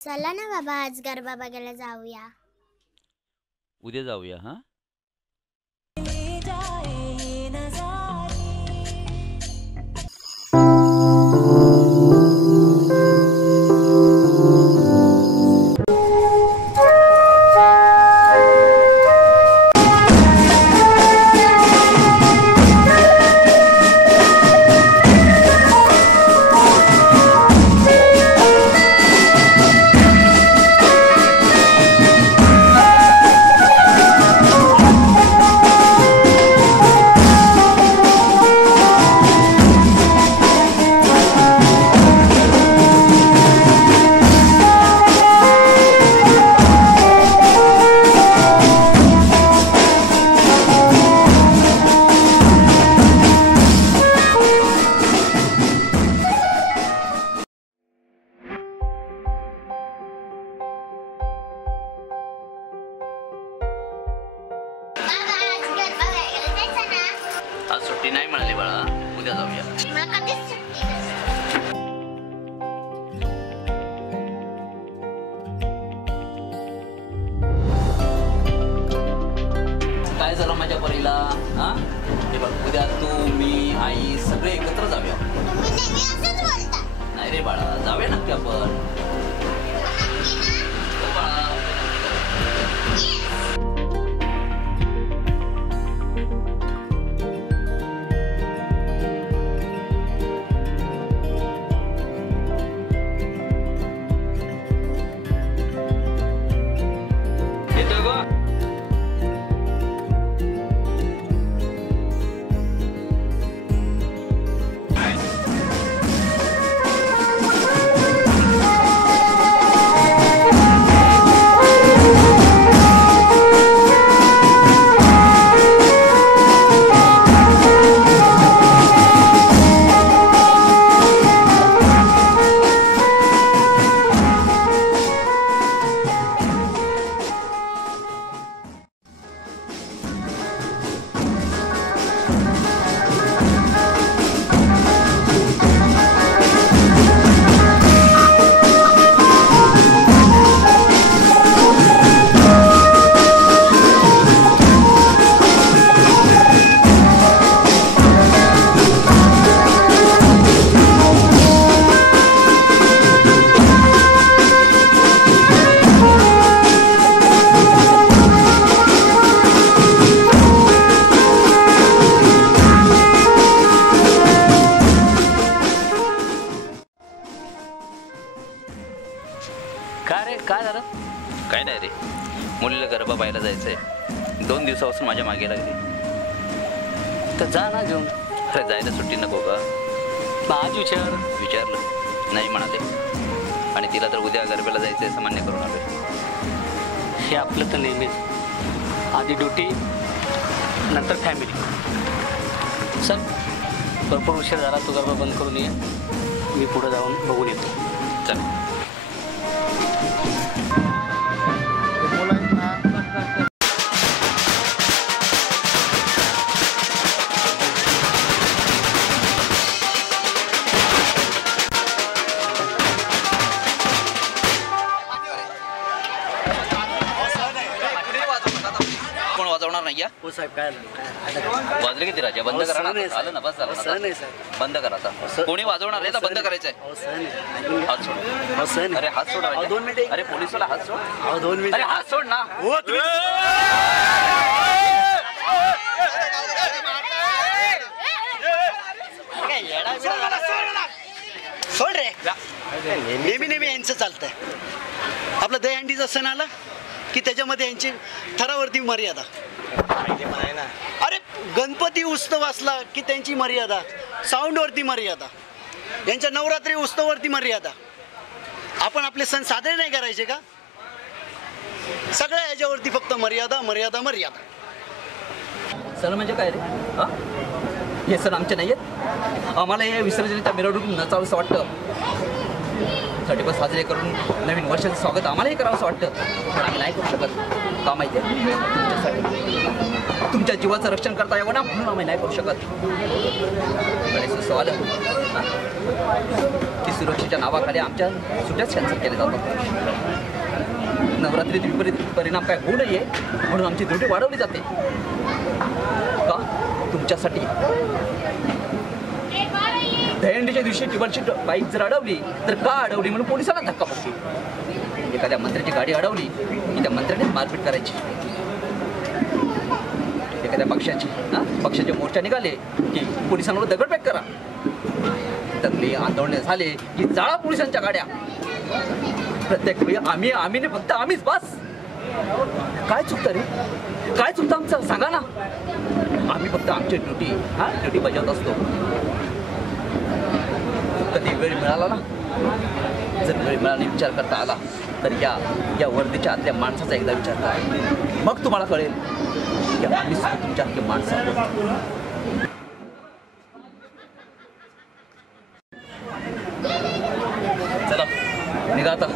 चला ना बाबा, आज गरबा बघायला जाऊया. उद्या जाऊया हा. आज सुट्टी नाही म्हणाली बाळा, उद्या जाऊया. काय झालं माझ्या परीला? हा हे बघ, उद्या तू मी आई सगळे एकत्र जाऊया. नाही रे बाळा, जाऊया नक्की आपण. काय झालं? काय नाही रे, मुलीला गरबा पाहायला जायचंय. 2 दिवसापासून माझ्या मागे लागली. तर जा ना घेऊन. अरे जायला सुट्टी नको का? आज विचारलं नाही म्हणाले. आणि तिला तर उद्या गरब्याला जायचं असं मान्य करून आलोय. हे आपलं तर नेहमीच, आधी ड्युटी नंतर फॅमिली. चल, भरपूर उशीर झाला, तू गरबा बंद करून ये, मी पुढे जाऊन बघून येतो. चल. कोण वाजवणार नाही या? हो साहेब, काय वाजले किती राजा? बंद करा ना. आलं ना, बस झालं. बंद करा आता. कोणी वाजवणार आहे तर बंद करायचंय. हात सोड. अरे हात सोड. 2 मिनिटे. अरे पोलिसवाला हात सोड. 2 मिनिटे. अरे हात सोड ना. सोड रे. नेहमी यांचं चालतंय. आपलं दहीहंडीचा सण आला की त्याच्यामध्ये यांची थरावरती मर्यादा. अरे गणपती उत्सव असला की त्यांची मर्यादा, साऊंडवरती मर्यादा, यांच्या नवरात्री उत्सवावरती मर्यादा. आपण आपले सण साजरे नाही करायचे का? सगळ्या याच्यावरती फक्त मर्यादा मर्यादा मर्यादा. सण म्हणजे काय रे? हा, हे सण आमचे नाही आहेत. आम्हाला हे विसर्जनाच्या मिरवणुकीत नचावंसं वाटतं. साठी पण साजरे करून नवीन वर्षाचं स्वागत आम्हालाही करावं असं वाटतं, पण आम्ही नाही करू शकत. का माहिती आहे? तुमच्यासाठी, तुमच्या जीवाचं रक्षण करता यावं ना, म्हणून आम्ही नाही करू शकत. गणेशोत्सव आलं की सुरक्षेच्या नावाखाली आमच्या सुट्याच कॅन्सल केल्या जातात. नवरात्रीत विपरीत परिणाम काय होऊ नये म्हणून आमची ड्युटी वाढवली जाते. का? तुमच्यासाठी. दहीहंडीच्या दिवशी टिबलची बाईक जर अडवली तर का अडवली म्हणून पोलिसांना धक्का बसतो. एखाद्या मंत्र्याची गाडी अडवली की त्या मंत्र्याने मारपीट करायची. एखाद्या पक्षाचे मोर्चा निघाले की पोलिसांवर दगडफेक करा. दंगली आंदोलने झाले की जाळा पोलिसांच्या गाड्या. प्रत्येक वेळी आम्ही फक्त आम्हीच बस. काय चुकतं रे? काय चुकतं आमचं सांगा ना. आम्ही फक्त आमची ड्युटी बजावत असतो. कधी वेळ मिळाला ना, जर वेळ मिळाला विचार करता आला तर या वर्दीच्या आतल्या माणसाचा एकदा विचार करा. मग तुम्हाला कळेल की आम्ही तुमच्या हक्की माणसं आहोत. चला निघा आता.